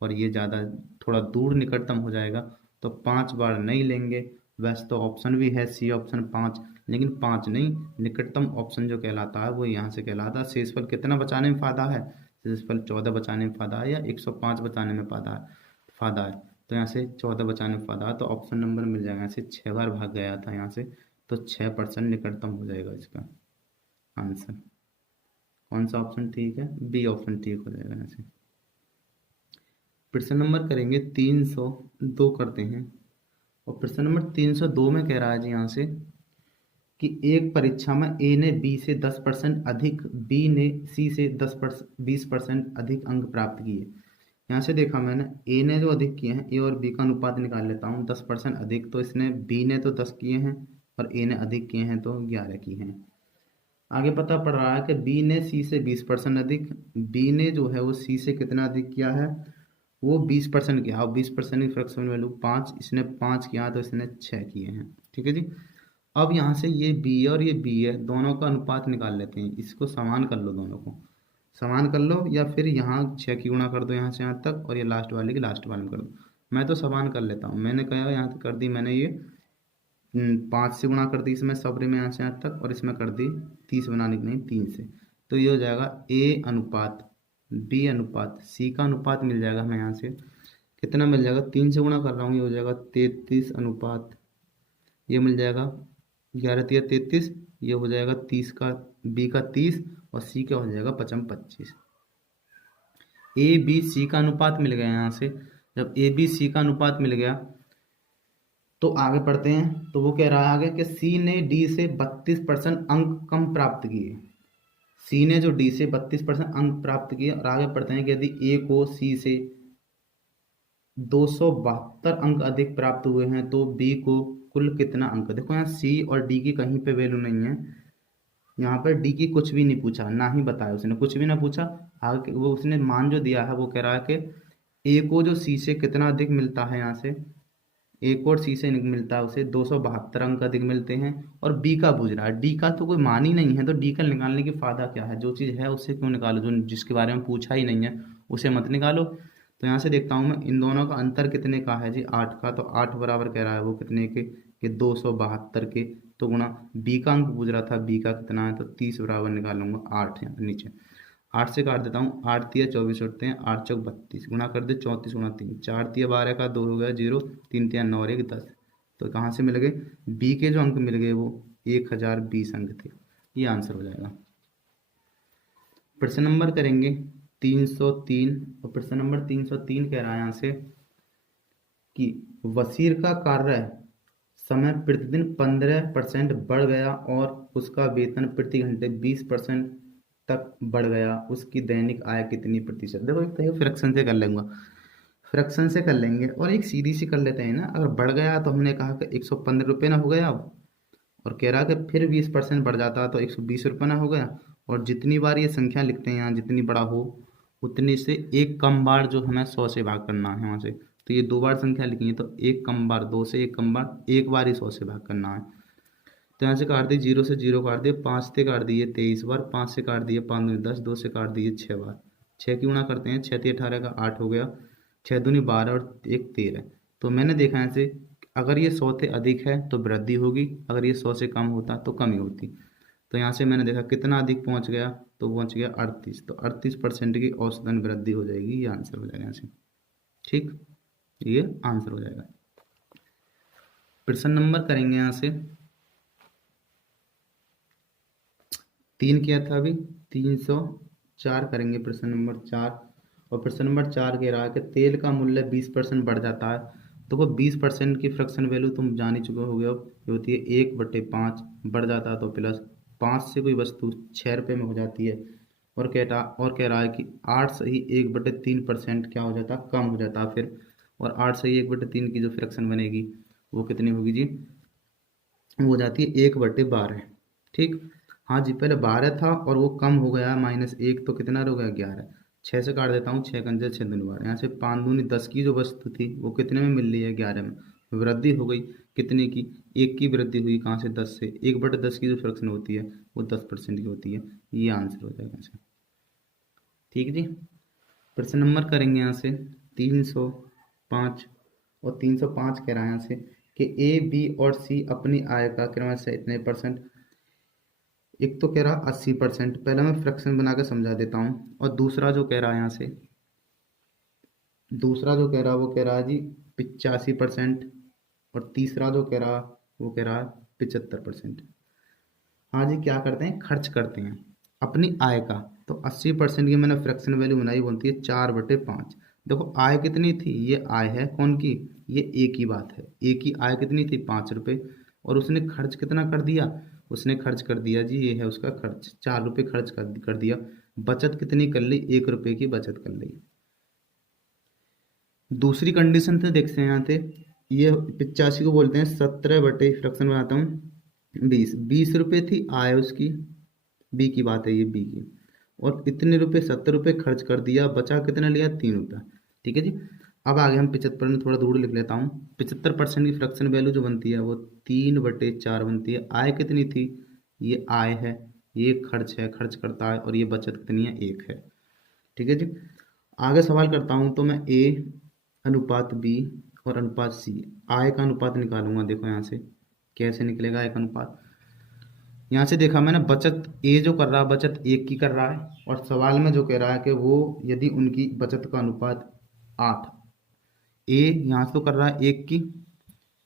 और ये ज़्यादा थोड़ा दूर निकटतम हो जाएगा, तो 5 बार नहीं लेंगे, वैसे तो ऑप्शन भी है सी ऑप्शन 5, लेकिन 5 नहीं, निकटतम ऑप्शन जो कहलाता है वो यहाँ से कहलाता है, शेषफल कितना बचाने में फ़ायदा है, शेषफल 14 बचाने में फ़ायदा है या 105 बचाने में फ़ायदा है, तो यहाँ से 14 बचाने में फ़ायदा है, तो ऑप्शन नंबर मिल जाएगा, यहाँ से 6 बार भाग गया था यहाँ से, तो 6% निकटतम हो जाएगा इसका आंसर। कौन सा ऑप्शन ठीक है, बी ऑप्शन ठीक हो जाएगा यहाँ से। प्रश्न नंबर करेंगे 302 करते हैं, और प्रश्न नंबर 302 में कह रहा है जी यहाँ से कि एक परीक्षा में ए ने बी से 10% अधिक, बी ने सी से 20% अधिक अंक प्राप्त किए। यहाँ से देखा मैंने ए ने जो अधिक किए हैं, ए और बी का अनुपात निकाल लेता हूँ, 10% अधिक, तो इसने बी ने तो 10 किए हैं और ए ने अधिक किए हैं तो 11 किए हैं। आगे पता पड़ रहा है कि बी ने सी से 20% अधिक, बी ने जो है वो सी से कितना अधिक किया है, वो 20% किया, और 20% की फ्रैक्शनल वैल्यू 5, इसने 5 किया तो इसने 6 किए हैं। ठीक है जी, अब यहाँ से ये बी है और ये बी है, दोनों का अनुपात निकाल लेते हैं, इसको समान कर लो, दोनों को समान कर लो, या फिर यहाँ 6 की गुणा कर दो यहाँ से यहाँ तक, और ये लास्ट वाले की लास्ट वाले में कर दो, मैं तो समान कर लेता हूँ, मैंने कहा यहाँ तक कर दी मैंने, ये 5 से गुणा कर दी इसमें सबरे में यहाँ से यहाँ तक, और इसमें कर दी 30 बनाने की नहीं 3 से, तो ये हो जाएगा ए अनुपात बी अनुपात सी का अनुपात मिल जाएगा हमें यहाँ से, कितना मिल जाएगा, 3 से गुणा कर रहा हूँ, ये हो जाएगा 33 अनुपात, ये मिल जाएगा 11 3 33, ये हो जाएगा 30 का बी का 30, और सी का हो जाएगा 25। ए बी सी का अनुपात मिल गया यहाँ से, जब ए बी सी का अनुपात मिल गया तो आगे पढ़ते हैं। तो वो कह रहा है आगे कि सी ने डी से 32% अंक कम प्राप्त किए। सी ने जो डी से 32% अंक प्राप्त किए, और आगे पढ़ते हैं कि यदि ए को सी से 272 अंक अधिक प्राप्त हुए हैं तो बी को कुल कितना अंक। देखो यहाँ सी और डी की कहीं पे वैल्यू नहीं है, यहाँ पर डी की कुछ भी नहीं पूछा, ना ही बताया उसने, कुछ भी ना पूछा। आगे वो उसने मान जो दिया है वो कह रहा है कि ए को जो सी से कितना अधिक मिलता है, यहाँ से ए को और सी से मिलता है उसे 272 अंक अधिक मिलते हैं, और बी का पूछ रहा है। डी का तो कोई मान ही नहीं है, तो डी का निकालने की फायदा क्या है, जो चीज़ है उससे क्यों निकालो, जो जिसके बारे में पूछा ही नहीं है उसे मत निकालो। तो यहाँ से देखता हूँ मैं इन दोनों का अंतर कितने का है जी, 8 का। तो 8 बराबर कह रहा है वो कितने के, कि 272 के। तो गुणा बी का अंक पूछ रहा था, बी का कितना है, तो 30 बराबर निकालूंगा 8 यहाँ नीचे। 8 से काट देता हूँ, 8 तिया 24 उठते हैं, 8 चौक 32, गुणा कर दे 34 गुणा 3, 4 तिया 12 का 2 हो गया 0, 3 तिया 9 और 1 10। तो कहाँ से मिल गए, बी के जो अंक मिल गए वो 1020 अंक थे। ये आंसर हो जाएगा। प्रश्न नंबर करेंगे 303, और प्रश्न नंबर 303 कह रहा है यहाँ से कि वसीर का कार्य समय प्रतिदिन 15% बढ़ गया और उसका वेतन प्रति घंटे 20% तक बढ़ गया, उसकी दैनिक आय कितनी प्रतिशत। देखो एक तो फ्रैक्शन से कर लूंगा, फ्रैक्शन से कर लेंगे, और एक सीधी सी कर लेते हैं ना। अगर बढ़ गया तो हमने कहा कि 115 रुपये ना हो गया, और कह रहा कि फिर 20% बढ़ जाता तो 120 रुपये ना हो गया। और जितनी बार ये संख्या लिखते हैं यहाँ, जितनी बड़ा हो उतनी से एक कम बार जो हमें 100 से भाग करना है वहाँ से। तो ये 2 बार संख्या लिखी है, तो एक कम बार, 2 से एक कम बार, एक बार ही 100 से भाग करना है। तो यहाँ से काट दिए, 0 से 0 काट दिए, 5 से काट दिए 23 बार, 5 से काट दिए 5 दूनी 10, 2 से काट दिए 6 बार। 6 की गुणा करते हैं, 6 × 18 का 8 हो गया, 6 दूनी 12 और 1 13। तो मैंने देखा यहाँ से अगर ये 100 से अधिक है तो वृद्धि होगी, अगर ये 100 से कम होता तो कमी होती। तो यहाँ से मैंने देखा कितना अधिक पहुँच गया, तो पहुँच गया 38। तो 38% की औसतन वृद्धि हो जाएगी, ये आंसर हो जाएगा यहाँ से। ठीक, ये आंसर हो जाएगा। प्रश्न नंबर करेंगे यहाँ से 3 किया था अभी, 304 करेंगे प्रश्न नंबर 4। और प्रश्न नंबर 4 कह रहा है कि तेल का मूल्य 20% बढ़ जाता है। तो वो 20% की फ्रैक्शन वैल्यू तुम जान ही चुके होगे, अब ये होती है 1/5। बढ़ जाता है तो प्लस 5 से कोई वस्तु 6 रुपये में हो जाती है, और कह रहा है कि 8 से ही 1/3% क्या हो जाता है, कम हो जाता है फिर। और 8 से ही 1/3 की जो फ्रैक्शन बनेगी वो कितनी होगी जी, वो हो जाती है 1/12। ठीक, हाँ जी, पहले 12 था और वो कम हो गया -1, तो कितना हो गया 11। 6 से काट देता हूँ, 6 कंजे 6 दूनी 12, यहाँ से 5 दूनी 10 की जो वस्तु थी वो कितने में मिल रही है, 11 में। वृद्धि हो गई कितने की, 1 की वृद्धि हुई, कहाँ से, 10 से। 1/10 की जो फ्रैक्शन होती है वो 10% की होती है, ये आंसर हो जाएगा यहाँ से। ठीक जी, प्रश्न नंबर करेंगे यहाँ से 305। और 305 कह रहा है यहाँ से कि ए बी और सी अपनी आय का क्रमशः इतने परसेंट। एक तो कह रहा 80%, पहले मैं फ्रैक्शन बना के समझा देता हूँ। और दूसरा जो कह रहा है यहाँ से, दूसरा जो कह रहा है वो कह रहा है जी 85%। और तीसरा जो कह रहा वो कह रहा है 75%। हाँ जी, क्या करते हैं, खर्च करते हैं अपनी आय का। तो 80% की मैंने फ्रैक्शन वैल्यू बनाई, बनती है 4/5। देखो आय कितनी थी, ये आय है कौन की, ये ए की बात है। ए की आय कितनी थी, 5 रुपये। और उसने खर्च कितना कर दिया, उसने खर्च कर दिया जी, ये है उसका खर्च, 4 रुपये खर्च कर दिया। बचत कितनी कर ली, 1 रुपये की बचत कर ली। दूसरी कंडीशन से देखते हैं यहाँ से, ये 85 को बोलते हैं 17 बटे, फ्रैक्शन बनाता हूँ 20। 20 रुपये थी आय उसकी, बी की बात है ये, बी की। और इतने रुपए 70 रुपये खर्च कर दिया, बचा कितना लिया, 3 रुपये। ठीक है जी, अब आगे हम 75 में थोड़ा दूर लिख लेता हूँ। 75% की फ्रैक्शन वैल्यू जो बनती है वो 3/4 बनती है। आय कितनी थी, ये आय है, ये खर्च है, खर्च करता है, और ये बचत कितनी है, 1 है। ठीक है जी, आगे सवाल करता हूँ। तो मैं ए अनुपात बी और अनुपात सी, आय का अनुपात निकालूंगा। देखो यहाँ से कैसे निकलेगा आय का अनुपात। यहाँ से देखा मैंने, बचत ए जो कर रहा है बचत 1 की कर रहा है, और सवाल में जो कह रहा है कि वो यदि उनकी बचत का अनुपात 8। ए यहाँ से तो कर रहा है 1 की,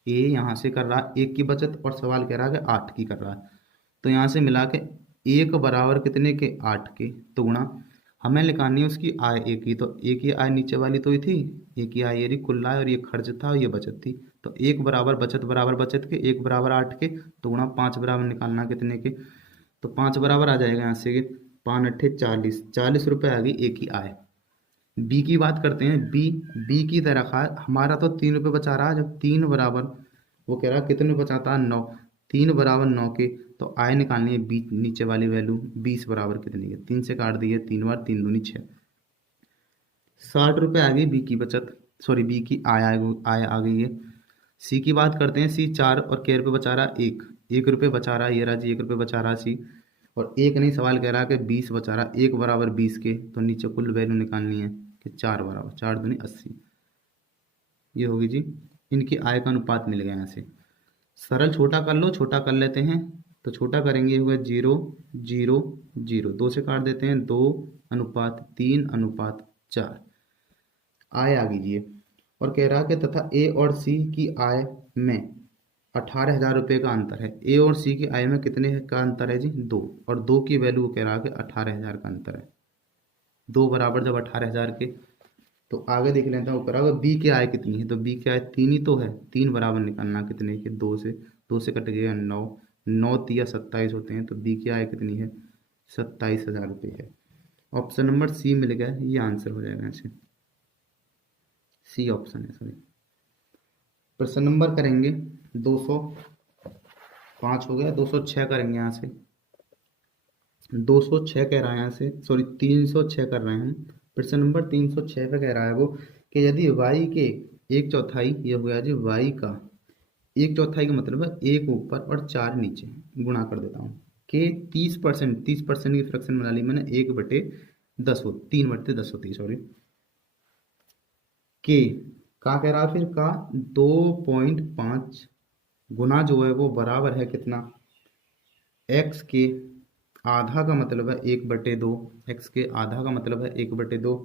ए यहाँ से कर रहा है 1 की बचत, और सवाल कह रहा है कि 8 की कर रहा है। तो यहाँ से मिला के 1 बराबर कितने के, 8 के। तो गुणा हमें निकालनी है उसकी आय 1 की। तो 1 की आय नीचे वाली तो ही थी, 1 की आय ये रही कुल आय, और ये खर्च था और ये बचत थी। तो 1 बराबर बचत के 1 बराबर 8 के, तो गुणा 5 बराबर निकालना कितने के, तो 5 बराबर आ जाएगा यहाँ से 5 अट्ठे 40, 40 रुपये आ गई ए की आय। बी की बात करते हैं। बी की तरह हमारा तो 3 रुपये बचा रहा है, जब 3 बराबर, वो कह रहा है कितने बचाता है 9, 3 बराबर 9 के, तो आय निकालनी है बी नीचे वाली वैल्यू 20 बराबर कितनी है, 3 से काट दी है, 3 बार 3 दूनी 6, 60 रुपये आ गई बी की बचत, सॉरी बी की आय आ गई है। सी की बात करते हैं। सी 4 और के रुपये बचा रहा है, 1 रुपये बचा रहा है, ये रहा जी 1 रुपये बचा रहा है सी, और एक नहीं, सवाल कह रहा है कि 20 बचा रहा है, 1 बराबर 20 के, तो नीचे कुल वैल्यू निकालनी है कि 4 बराबर 4 दूनी 80, ये होगी जी। इनकी आय का अनुपात मिल गया यहाँ से। सरल छोटा कर लो, छोटा कर लेते हैं, तो छोटा करेंगे हुआ 0 0 0, 2 से काट देते हैं, 2:3:4, आय आ गई जी। और कह रहा है कि तथा ए और सी की आय में 18,000 रुपये का अंतर है। ए और सी की आय में कितने का अंतर है जी, 2, और 2 की वैल्यू कह रहा है कि 18,000 का अंतर है। 2 बराबर जब 18,000 के, तो आगे देख लेते हैं ऊपर, अगर बी की आय कितनी है, तो बी की आय 3 ही तो है, 3 बराबर निकालना कितने के, 2 से कट गया 9, 9 तिया 27 होते हैं, तो बी की आय कितनी है, 27,000 रुपये है। ऑप्शन नंबर सी मिल गया, ये आंसर हो जाएगा ऐसे, सी ऑप्शन है सॉरी। प्रश्न नंबर करेंगे 205 हो गया, 206 करेंगे यहाँ से। 206 कह रहा है यहाँ से, सॉरी 306 कर रहे हैं हम। प्रश्न नंबर 306 पे कह रहा है वो कि यदि y के 1/4, ये हो गया जी y का 1/4 का मतलब है 1 ऊपर और 4 नीचे, गुणा कर देता हूँ, के 30%, 30% की फ्रैक्शन बना ली मैंने, 1/10 हो, 3/10 होती है सॉरी, के का कह रहा है फिर का 2.5 गुना जो है वो बराबर है कितना, x के आधा का मतलब है 1/2, x के आधा का मतलब है 1/2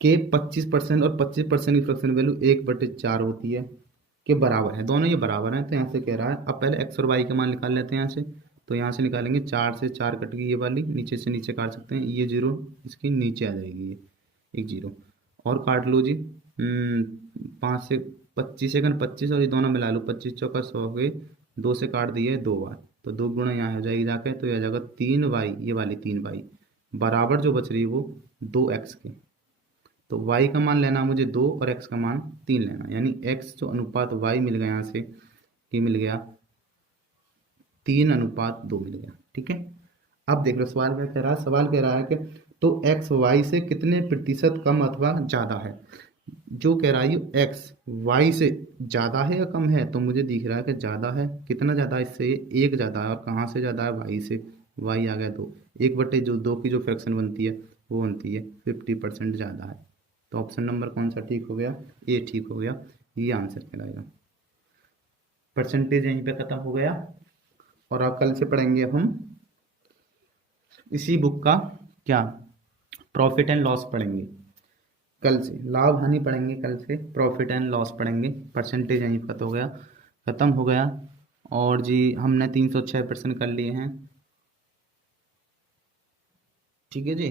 के 25% और 25% की फ्रैक्शन वैल्यू 1/4 होती है, के बराबर है, दोनों ये बराबर हैं। तो यहाँ से कह रहा है, अब पहले x और y का मान निकाल लेते हैं यहाँ से। तो यहाँ से निकालेंगे, 4 से 4 कट गई ये वाली, नीचे से नीचे काट सकते हैं, ये 0 इसकी नीचे आ जाएगी, ये एक 0 और काट लो जी। 5 से 25 सेकंड 25, और ये दोनों मिला लो, 25 चौका 100 हो गए, 2 से काट दिए 2 बार, तो 2 गुणा यहाँ हो जाएगी जाके, तो यह आ जाएगा 3y, ये वाली 3y बराबर जो बच रही है वो 2x के। तो y का मान लेना मुझे 2 और x का मान 3 लेना, यानी x जो अनुपात y मिल गया यहाँ से, ये मिल गया 3:2 मिल गया। ठीक है, अब देख लो सवाल क्या कह रहा है। सवाल कह रहा है कि तो x y से कितने प्रतिशत कम अथवा ज़्यादा है। जो कह रहा है ये x y से ज़्यादा है या कम है, तो मुझे दिख रहा है कि ज़्यादा है। कितना ज़्यादा है इससे, 1 ज़्यादा है, और कहाँ से ज़्यादा है, y से, y आ गया 2, 1/2 की जो फ्रैक्शन बनती है वो बनती है 50% ज़्यादा है। तो ऑप्शन नंबर कौन सा ठीक हो गया, ए ठीक हो गया, ये आंसर कहलाएगा। परसेंटेज यहीं पे खत्म हो गया, और अब कल से पढ़ेंगे अब हम इसी बुक का क्या, प्रॉफिट एंड लॉस पढ़ेंगे कल से, लाभ हानि पढ़ेंगे कल से, प्रॉफिट एंड लॉस पढ़ेंगे। परसेंटेज यहीं खत्म हो गया, खत्म हो गया। और जी हमने 306 प्रश्न कर लिए हैं। ठीक है जी।